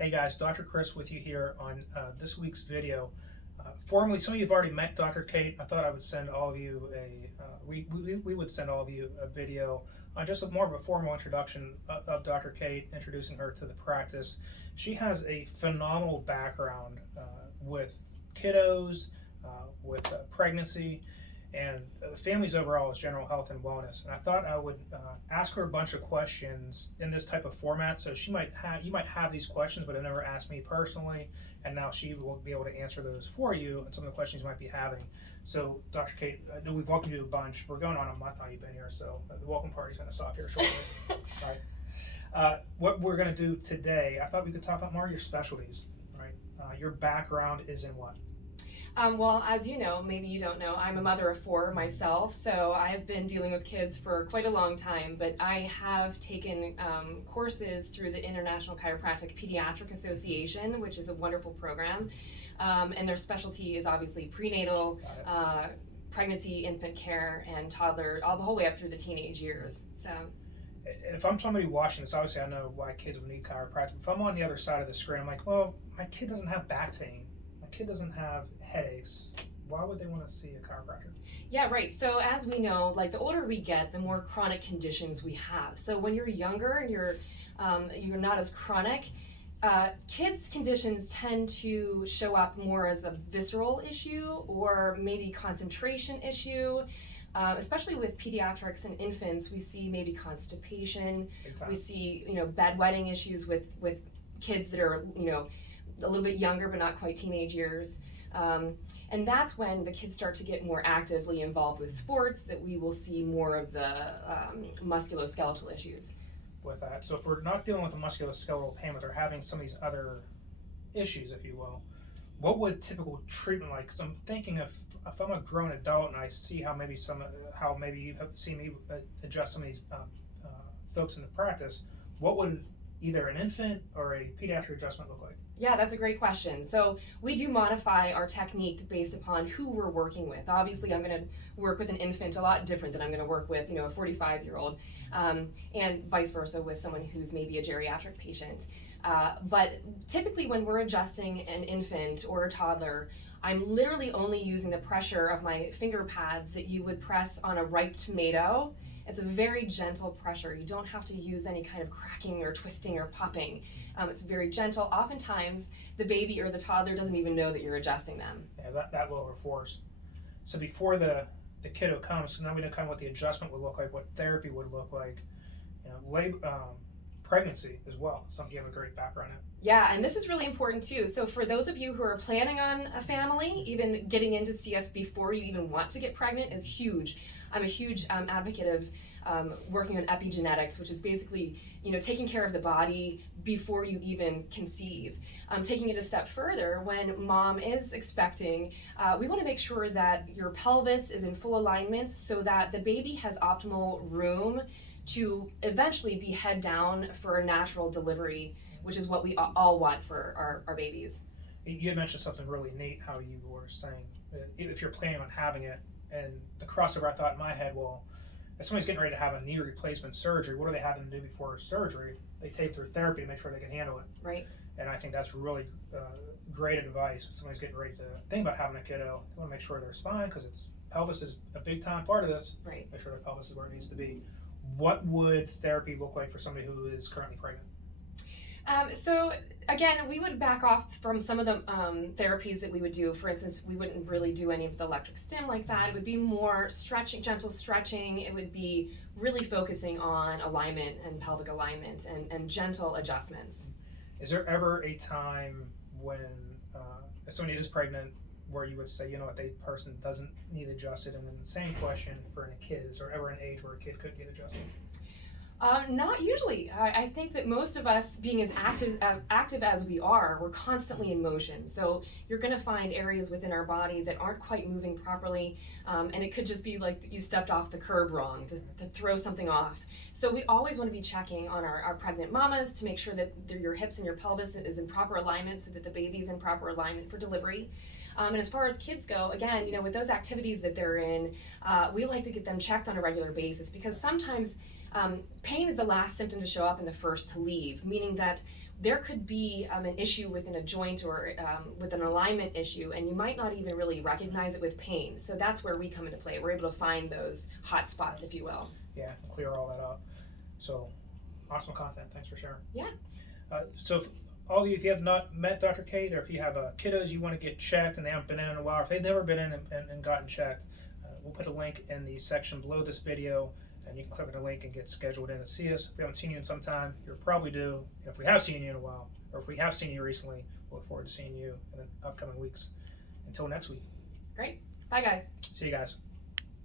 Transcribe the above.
Hey guys, Dr. Chris with you here on this week's video. Formally, some of you have already met Dr. Kate. I thought I would send all of you we would send all of you a video on just more of a formal introduction of Dr. Kate, introducing her to the practice. She has a phenomenal background with kiddos, with pregnancy, and families overall as general health and wellness. And I thought I would ask her a bunch of questions in this type of format. So you might have these questions, but have never asked me personally. And now she will be able to answer those for you and some of the questions you might be having. So, Dr. Kate, I know we've welcomed you to a bunch. We're going on a month now you've been here, so the welcome party's going to stop here shortly. All right. What we're going to do today, I thought we could talk about more of your specialties. Right? Your background is in what? Well, as you know, maybe you don't know, I'm a mother of 4 myself, so I've been dealing with kids for quite a long time, but I have taken courses through the International Chiropractic Pediatric Association, which is a wonderful program, and their specialty is obviously prenatal, pregnancy, infant care, and toddler, all the whole way up through the teenage years. So, if I'm somebody watching this, obviously I know why kids would need chiropractic. If I'm on the other side of the screen, I'm like, well, my kid doesn't have back pain. My kid doesn't have headaches. Why would they want to see a chiropractor? Yeah, right. So as we know, like the older we get, the more chronic conditions we have. So when you're younger and you're not as chronic, kids' conditions tend to show up more as a visceral issue or maybe concentration issue. Especially with pediatrics and infants, we see maybe constipation. We see bedwetting issues with kids that are a little bit younger but not quite teenage years. And that's when the kids start to get more actively involved with sports, that we will see more of the musculoskeletal issues. With that, so if we're not dealing with the musculoskeletal pain, but they're having some of these other issues, if you will, what would typical treatment like? Because I'm thinking if I'm a grown adult and I see how maybe you have seen me adjust some of these folks in the practice, what would either an infant or a pediatric adjustment look like? Yeah, that's a great question. So we do modify our technique based upon who we're working with. Obviously, I'm going to work with an infant a lot different than I'm going to work with, a 45-year-old, and vice versa with someone who's maybe a geriatric patient. But typically when we're adjusting an infant or a toddler, I'm literally only using the pressure of my finger pads that you would press on a ripe tomato. It's a very gentle pressure. You don't have to use any kind of cracking or twisting or popping. It's very gentle. Oftentimes, the baby or the toddler doesn't even know that you're adjusting them. Yeah, that lower force. So before the kiddo comes, so now we know kind of what the adjustment would look like, what therapy would look like. Pregnancy as well, something you have a great background in. Yeah, and this is really important too. So for those of you who are planning on a family, even getting in to see us before you even want to get pregnant is huge. I'm a huge advocate of working on epigenetics, which is basically taking care of the body before you even conceive. Taking it a step further, when mom is expecting, we want to make sure that your pelvis is in full alignment so that the baby has optimal room to eventually be head down for a natural delivery, which is what we all want for our babies. You had mentioned something really neat, how you were saying if you're planning on having it, and the crossover I thought in my head, well, if somebody's getting ready to have a knee replacement surgery, what do they have them do before surgery? They take their therapy to make sure they can handle it. Right. And I think that's really great advice when somebody's getting ready to think about having a kiddo. They want to make sure their spine, because pelvis is a big time part of this. Right. Make sure their pelvis is where it needs to be. What would therapy look like for somebody who is currently pregnant? So again, we would back off from some of the therapies that we would do. For instance, we wouldn't really do any of the electric stim like that. It would be more stretching, gentle stretching. It would be really focusing on alignment and pelvic alignment and gentle adjustments. Is there ever a time when if somebody is pregnant where you would say, that person doesn't need adjusted? And then the same question for a kid. Is there ever an age where a kid could get adjusted? Not usually. I think that most of us, being as active as we are, we're constantly in motion. So you're going to find areas within our body that aren't quite moving properly, and it could just be like you stepped off the curb wrong, to throw something off. So we always want to be checking on our pregnant mamas to make sure that your hips and your pelvis is in proper alignment so that the baby's in proper alignment for delivery. And as far as kids go, again, with those activities that they're in, we like to get them checked on a regular basis, because sometimes pain is the last symptom to show up and the first to leave, meaning that there could be an issue within a joint or with an alignment issue, and you might not even really recognize it with pain. So that's where we come into play. We're able to find those hot spots, if you will. Yeah, clear all that up. So awesome content. Thanks for sharing. Yeah. So if all of you, if you have not met Dr. Kate, or if you have kiddos you want to get checked and they haven't been in a while, if they've never been in and gotten checked, we'll put a link in the section below this video, and you can click on the link and get scheduled in to see us. If we haven't seen you in some time, you're probably due. If we have seen you in a while, or if we have seen you recently, we'll look forward to seeing you in the upcoming weeks. Until next week. Great. Bye, guys. See you guys.